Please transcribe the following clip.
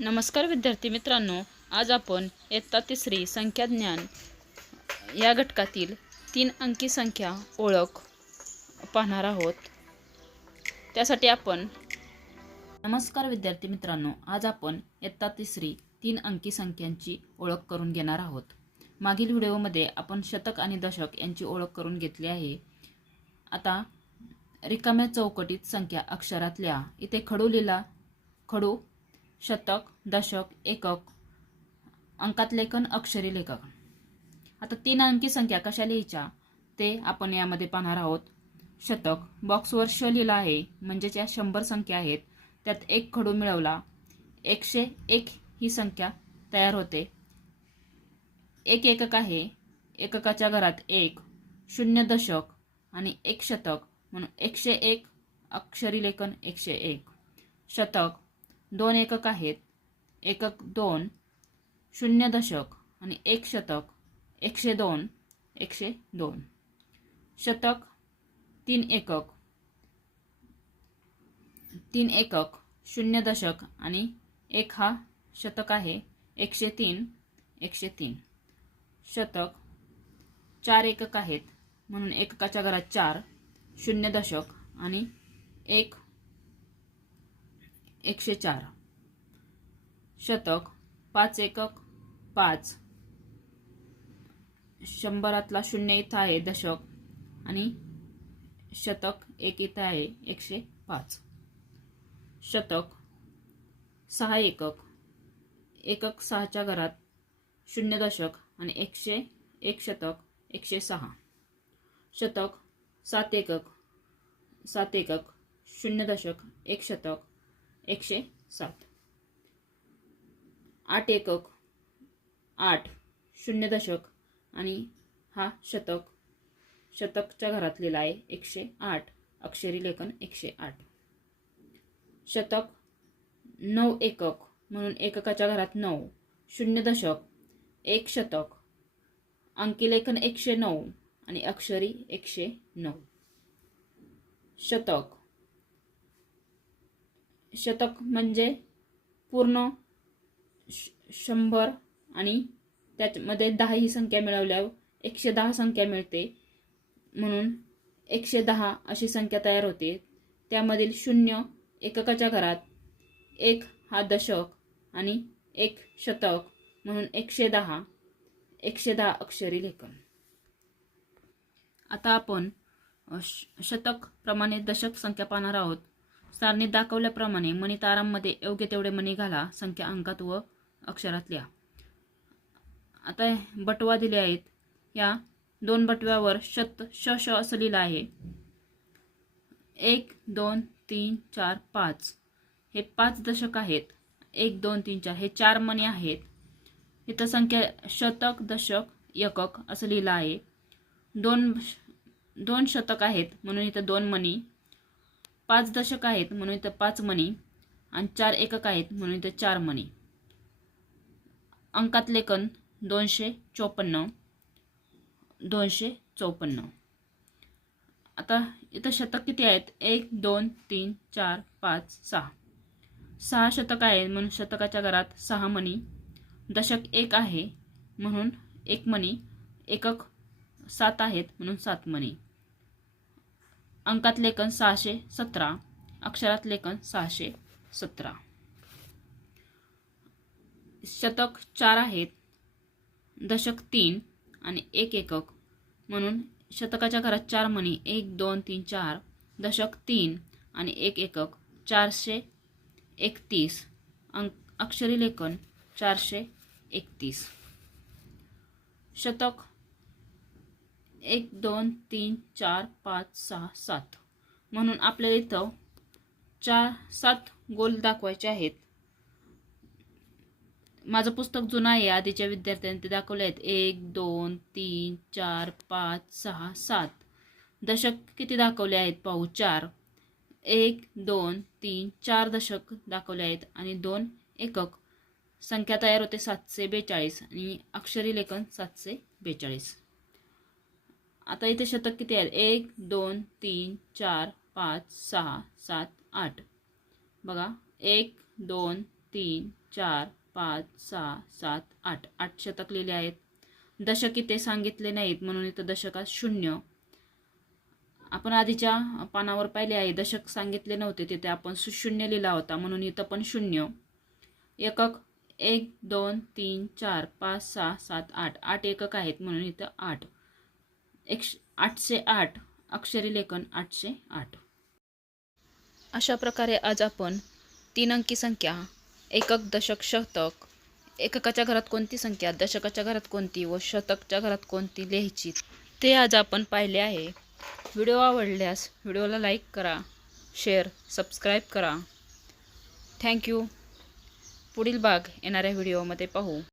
नमस्कार विद्यार्थी मित्रांनो आज आपण इयत्ता तिसरी संख्या ज्ञान या घटकातील तीन अंकी संख्या ओळख पाहणार आहोत. त्यासाठी आपण नमस्कार विद्यार्थी मित्रांनो आज आपण इयत्ता तिसरी तीन अंकी संख्यांची ओळख करून घेणार आहोत. मागील व्हिडिओमध्ये आपण शतक आणि दशक यांची ओळख करून घेतली आहे. आता रिकाम्या चौकटीत संख्या अक्षरात लिहा इथे खडू लिहिला खडू शतक दशक एकक अंकात लेखन अक्षरी लेखक. आता तीन अंकी संख्या कशा लिहायच्या? ते आपण यामध्ये पाहणार आहोत. शतक बॉक्सवर श लिहिला आहे म्हणजेच या शंभर संख्या आहेत. त्यात एक खडू मिळवला. एकशे एक ही संख्या तयार होते. एक एकक आहे. एककाच्या घरात एक शून्य दशक आणि एक शतक म्हणून एकशे एक अक्षरी लेखन एकशे एक. शतक दोन एकक आहेत. एकक दोन शून्य दशक आणि एक शतक एकशे दोन एकशे दोन. शतक तीन एकक तीन एकक शून्य दशक आणि एक हा शतक आहे. एकशे तीन एकशे तीन. शतक चार एकक आहेत म्हणून एककाच्या घरात चार शून्य दशक आणि एक एकशे चार. शतक पाच एकक पाच. शंभरातला शून्य इथं आहे दशक आणि शतक एक इथं आहे एकशे पाच. शतक सहा एकक. एकक सहाच्या घरात शून्य दशक आणि एकशे एक शतक एकशे सहा. शतक सात एकक सात एकक शून्य दशक एक शतक एकशे सात. आठ एकक आठ शून्य दशक आणि हा शतक शतकच्या घरात लिहिला आहे एकशे आठ अक्षरी लेखन एकशे आठ. शतक नऊ एकक म्हणून एककाच्या घरात नऊ शून्य दशक एक शतक अंकी लेखन एकशे नऊ आणि अक्षरी एकशे नऊ. शतक शतक म्हणजे पूर्ण श शंभर आणि त्याच्यामध्ये दहा ही संख्या मिळवल्यावर एकशे दहा संख्या मिळते. म्हणून एकशे दहा अशी संख्या तयार होते. त्यामधील शून्य एककाच्या घरात एक हा दशक आणि एक शतक म्हणून एकशे दहा एकशे दहा अक्षरी लेखन. आता आपण श- शतक प्रमाणे दशक संख्या पाहणार आहोत. सारणीत दाखवल्याप्रमाणे मणी तारांमध्ये योग्य तेवढे मणी घाला संख्या अंकात व अक्षरात लिहा. आता बटवा दिले आहेत. या दोन बटव्यावर शत श श असं लिहिलं आहे. एक दोन तीन चार पाच. हे पाच दशक आहेत. एक दोन तीन चार. हे चार मणी आहेत. इथं संख्या शतक दशक एकक असं लिहिलं आहे. दोन दोन शतक आहेत म्हणून इथं दोन मणी पाच दशक आहेत म्हणून इथं पाच मणी आणि चार एकक आहेत म्हणून इथं चार मणी. अंकात लेखन दोनशे चोपन्न दोनशे चौपन्न. आता इथं शतक किती आहेत? एक दोन तीन चार पाच सहा. सहा शतक आहेत म्हणून शतकाच्या घरात सहा मणी. दशक एक आहे म्हणून एक मणी. एकक सात आहेत म्हणून सात मणी. अंकात लेखन सहाशे सतरा अक्षरात लेखन सहाशे सतरा. शतक चार आहेत दशक तीन आणि एक एकक. म्हणून शतकाच्या घरात चार मणी एक दोन तीन चार दशक तीन आणि एक एकक चारशे एकतीस. अंक अक्षरी लेखन चारशे एकतीस. शतक एक दोन तीन चार पाच सहा सात. म्हणून आपल्याला इथं चार सात गोल दाखवायचे आहेत. माझं पुस्तक जुनं आहे आधीच्या विद्यार्थ्यांनी ते दाखवले आहेत. एक दोन तीन चार पाच सहा सात. दशक किती दाखवले आहेत पाहू? चार. एक दोन तीन चार दशक दाखवले आहेत आणि दोन एकक. संख्या तयार होते सातशे बेचाळीस आणि अक्षरी लेखन सातशे बेचाळीस. आता इथे शतक किती आहेत? एक दोन तीन चार पाच सहा सात आठ. बघा. एक दोन तीन चार पाच सहा सात आठ. आठ शतक लिहिले आहेत. दशक इथे सांगितले नाहीत म्हणून इथं दशकात शून्य. आपण आधीच्या पानावर पाहिले आहे. दशक सांगितले नव्हते. तिथे आपण सुशून्य लिहिला होता म्हणून इथं पण शून्य. एकक. एक दोन तीन चार पाच सहा सात आठ. आठ एकक आहेत म्हणून इथं आठ. एकशे आठशे आठ अक्षरी लेखन आठशे आठ. अशा प्रकारे आज आपण तीन अंकी संख्या एकक दशक शतक एककाच्या घरात कोणती संख्या दशकाच्या घरात कोणती व शतकच्या घरात कोणती लिहायची ते आज आपण पाहिले आहे. व्हिडिओ आवडल्यास व्हिडिओला लाईक करा शेअर सबस्क्राईब करा. थँक्यू. पुढील भाग येणाऱ्या व्हिडिओमध्ये पाहू.